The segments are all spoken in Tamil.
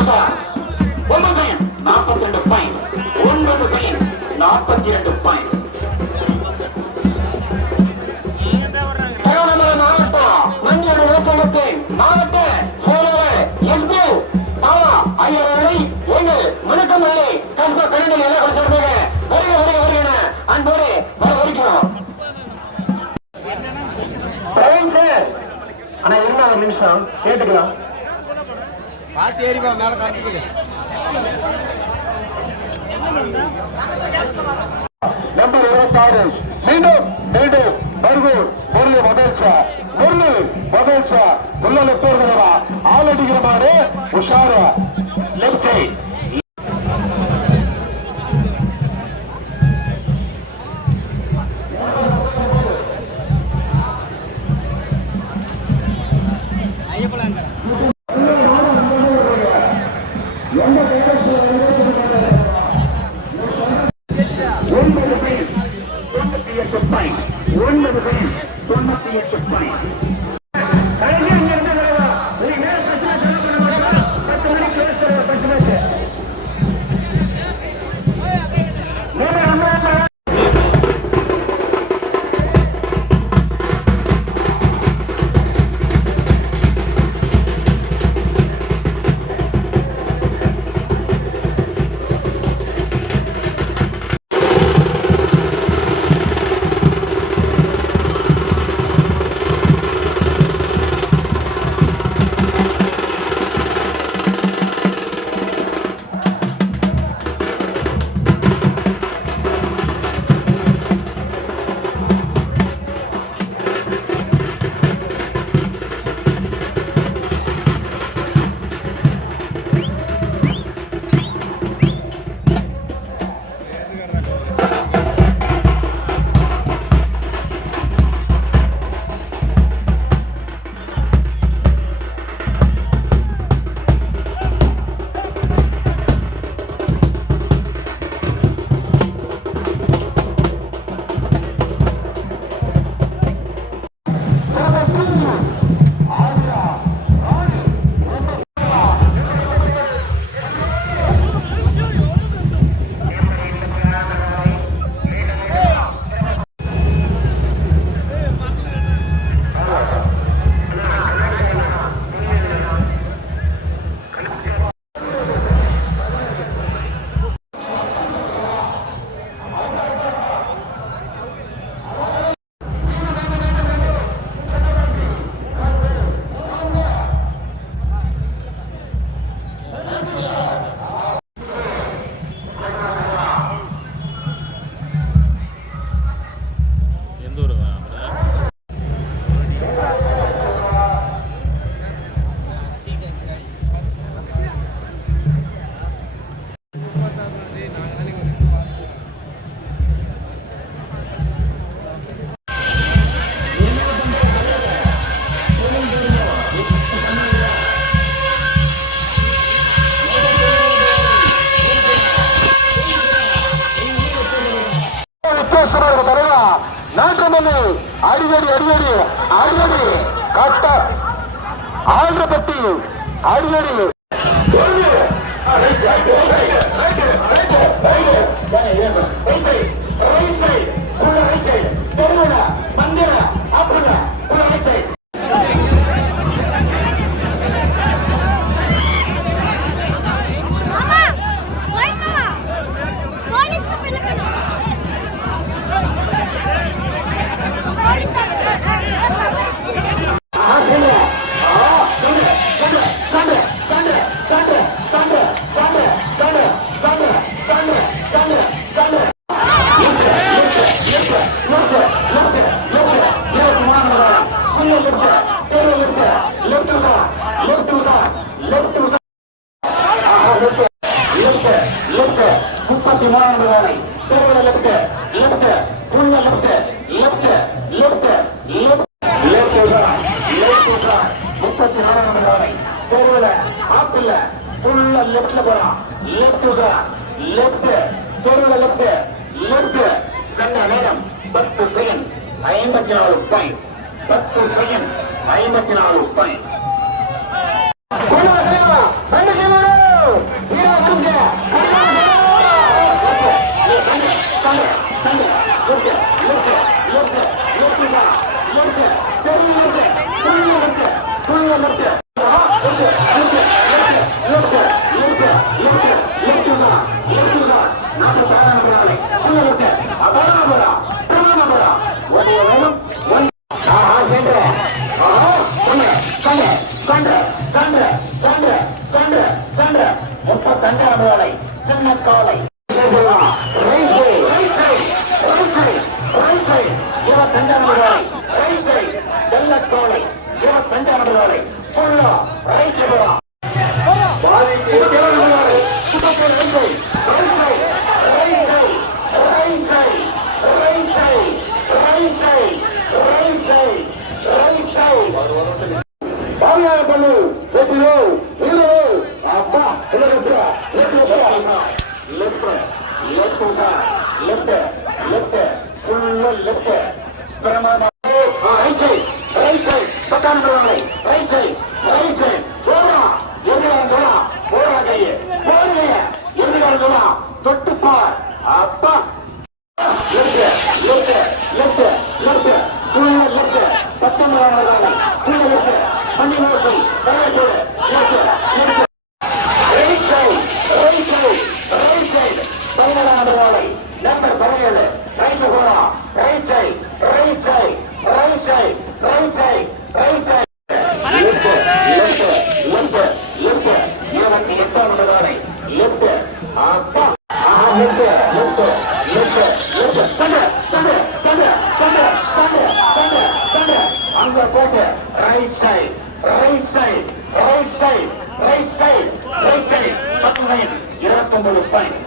சார் ஒன்பது நாற்பத்தி ரெண்டு பாயிண்ட் ஒன்பது செகண்ட் நாற்பத்தி ரெண்டு பாயிண்ட் மாவட்ட செயலாளர் எஸ்பி பாலா ஐயர்களை எங்கள் முழக்கமல்லி கஸ்பா கணினி எல்லாம் சார்பாக வருக வருக அன்போடு வர வரைக்கும் பிரவீன் சார் ஆனா இருங்க ஒரு நிமிஷம் கேட்டுக்கலாம். பார்த்து ஏறிப்பா மேலே காட்டுறதுக்கு நம்பர் இருபத்தாறு. மீண்டும் மீண்டும் பர்கூர் முரளி மகிழ்ச்சியா? முரளி மகிழ்ச்சியா? முள்ளல பேருந்தவரா ஆள் அடிக்கிற மாதிரி உஷாரா? லெப்ட். சைட் நாட்டமல்லி அடிக்கடி அடிக்கடி அடிக்கடி. கட்ட. ஆந்திரப்பட்டி அடிக்கடி. முப்பத்தி நாலாம் வேலை தெருவில் ஆப்பிள் புள்ள லெப்ட்ல போறான் லெப்ட் சார் லெப்ட் தெருவில் லெப்ட் லெப்ட் சண்டை நேரம் பத்து செகண்ட் ஐம்பத்தி நாலு பாயிண்ட் பத்து செகண்ட் ஐம்பத்தி நாலு பாயிண்ட் Come on. நம்பர் பதினேழு ரைட் போடா right side right side right side right side right side left left left left இருபத்தி எட்டாம் காலை லெஃப்ட் அப்பா ஆஹா லெஃப்ட் லெஃப்ட் லெஃப்ட் லெஃப்ட் சண்டை சண்டை சண்டை சண்டை சண்டை சண்டை சண்டை. அங்க போட்டு right side right side right side right side right side பத்து. லைன் இருபத்தொன்பது பாயிண்ட்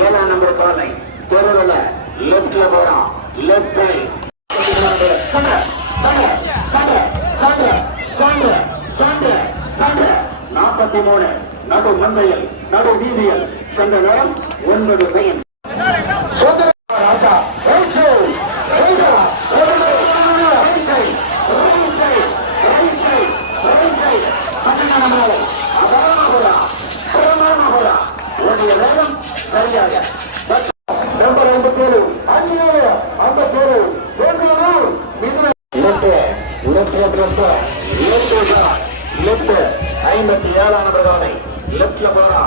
ஏழாம் நம்பர் காலை தெருவில் லெப்ட்ல போறோம் லெப்ட் சைடு சண்டை சண்டை சண்டை சண்டை சண்டை சண்டை சண்டை நாற்பத்தி மூணு நடு மந்தையில் நடு வீதியில் சென்ற நேரம் ஒன்பது செகண்ட் சுதந்திர ராஜா right side right side right side right side right side பச்சை நம்பரால அகரமா போடா அகரமா போடா நேரம் ஒன்பது நம்பர் ஐம்பத்தி ஐம்பத்தி ஐம்பத்தி ஏழாம் பிரதானை லெப்ட்ல லெஃப்ட்ல போறா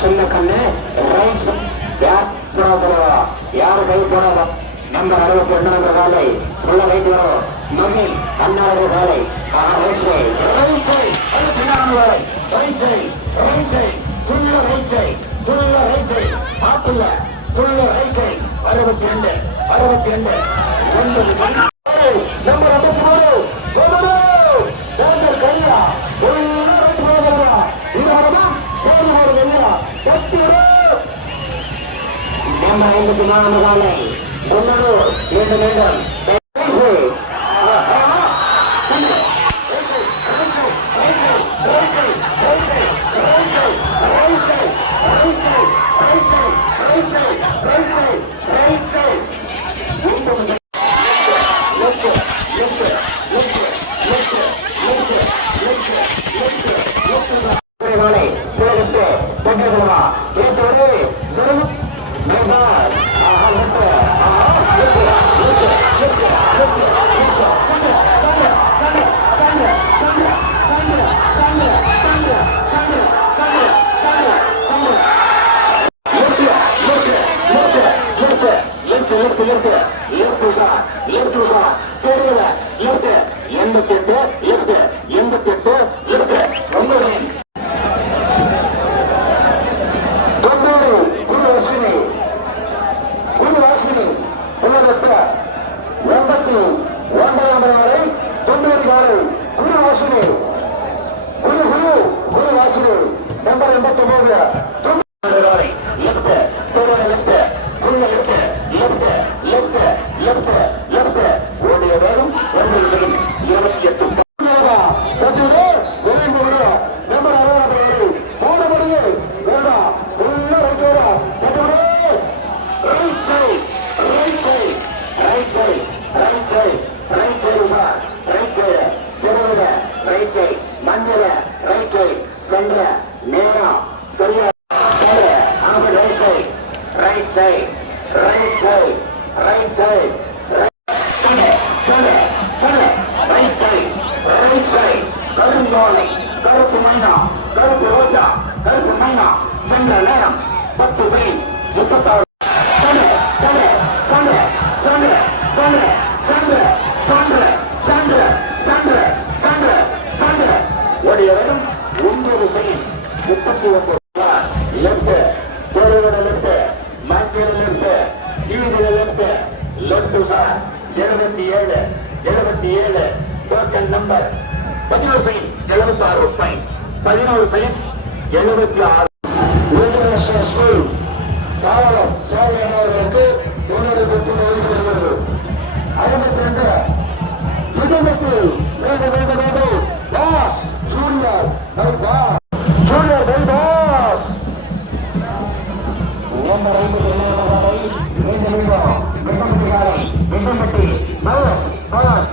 சின்ன கண்ணு ரைட் யார் போறா யாரு கை போறாரோ நம்பர் அறுபத்தி ஒன்று நம்பர் காலை உள்ள ரைட் வரும் மகிழ் அண்ணாவது காலை ரைட் சைடு ரைட் சைடு அறுபத்தி நாலாம் ரைட் சைடு ரைட் சைடு ஃபுல்லா ரைட் சைடு ஃபுல்லா ரைட் சைடு மாப்பிள்ள ஃபுல்லா ரைட் சைடு அறுபத்தி ரெண்டு அறுபத்தி ரெண்டு ஒன்பது நம்பர் ஐம்பத்தி நாலாம் காலை ஒன்பது மீண்டும் மீண்டும் ரைட் இருக்கு எண்பத்தி எட்டு எண்பத்தெட்டு எட்டு ரொம்ப நேரம் ஒன்பது செகண்ட் முப்பத்தி ஒன்பது லெப்ட் தொழிலோட லெப்ட் மார்க்கெட் லெப்ட் டிவிடியில லெப்ட் லெப்ட் சார் எழுபத்தி ஏழு எழுபத்தி ஏழு டோக்கன் நம்பர் பதினோரு சைன் எழுபத்தி ஆறு பாயிண்ட் பதினோரு சைன் எழுபத்தி ஆறு இன்டர்நேஷனல் தாவரம் சேவை அவர்களுக்கு முன்னூறு பெற்று ஒதுக்கப்படுகிறது ஐம்பத்தி ரெண்டு இருபத்தி வேண்டு வேண்டு வேண்டு boss junior junior bye boss. மீண்டும் மீண்டும் வெப்பமட்டிக்காரன் வெப்பமட்டி மலர் மலர்